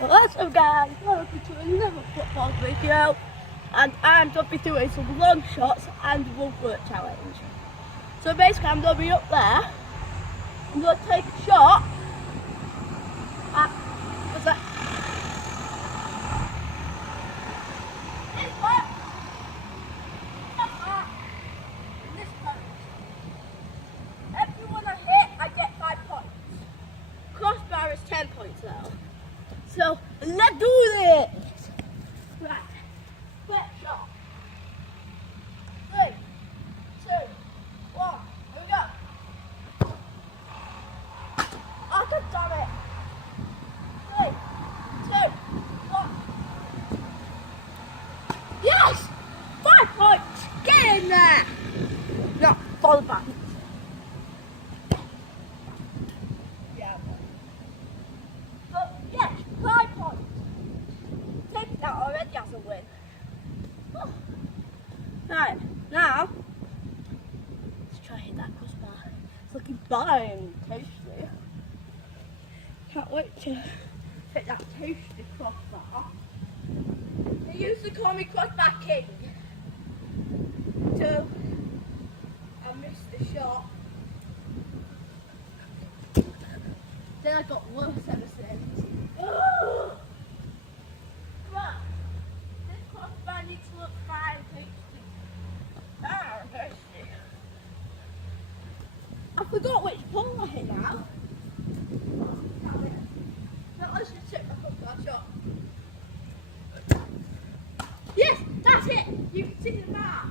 What's up guys, welcome to another football video, and I'm going to be doing some long shots and woodwork challenge. So basically I'm going to be up there, I'm going to take a shot at, what's that? This one, and this one. Every one I hit, I get 5 points. Crossbar is 10 points though. So let's do this! Right, first shot. 3, 2, 1, here we go. Oh, God damn it! 3, 2, 1. Yes! 5 points! Get in there! No, fall back. Right, now, let's try to hit that crossbar. It's looking fine, tasty. Can't wait to hit that tasty crossbar. They used to call me Crossbar King. So, I missed the shot. Then I got worse ever since. Ugh! Come on, this crossbar needs to look fine, tasty. I forgot which ball I hit now. Now let's just check my crossbar shot. Yes, that's it! You can see the mark.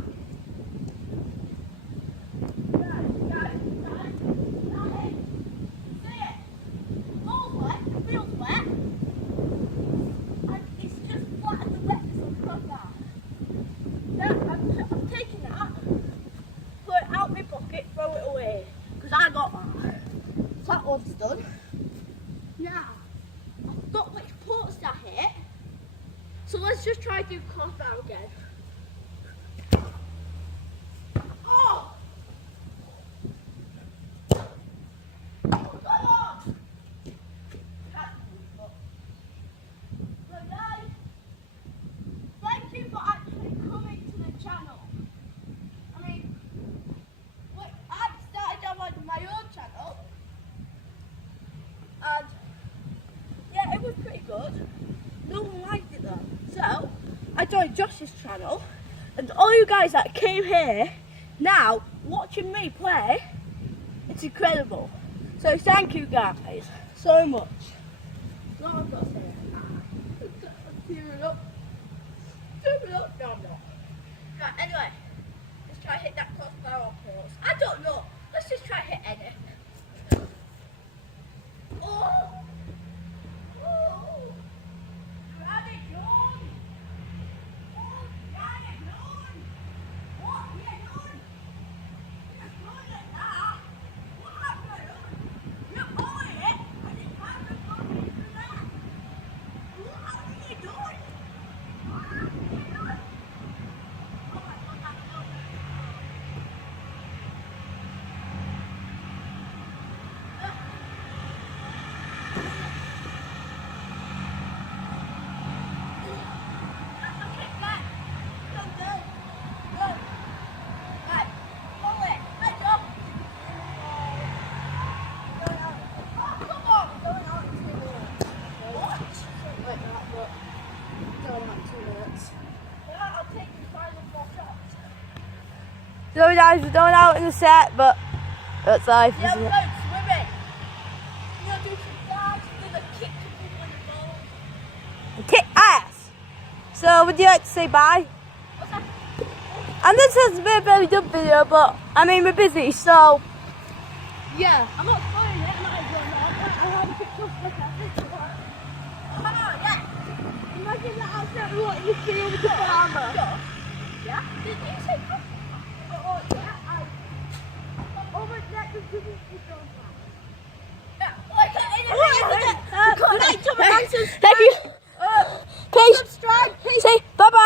See it? Ball's wet, the field's wet. And it's just flat at the wetness of the crossbar. Now I'm taking that, put it out my pocket, throw it away. Because I got that. So that one's done. Now, I've got which ports I hit. So let's just try to do crossbar again. Oh! Come on! So guys, thank you for actually coming to the channel. I mean, I started on my own channel, and yeah, it was pretty good. No one liked it though. So, I joined Josh's channel, and all you guys that came here, now, watching me play, it's incredible. So thank you guys, so much. That's all I've got to say. Tear it up. No, I'm not. Right, anyway, let's try to hit that crossbar on pause. I don't know. Let's just try to hit any. Oh! Oh! Grab it, John! Oh, grab it, John! What? Yeah, John! You're throwing it now! What happened? You're pulling it, and it's kind of going into that! What are you doing? What are you doing? Oh my God, that's so good. So guys, we're going out in the set, but that's life, Yeah, isn't we're it? going swimming. We're going to do some dives, we're going to kick to people in the balls. Kick ass! So, would you like to say bye? What's that? And this has been a very dumb video, but I mean, we're busy, so yeah. I'm not spoiling it, I'm not enjoying that. I have a picture of this at this one. Oh, yeah. Imagine that outside we want you to be able to farmer. Yeah? Did you say crossbar? Oh, yeah, oh my God, this is Yeah, like anything. Thank you. Peace. Subscribe, please. Say bye bye.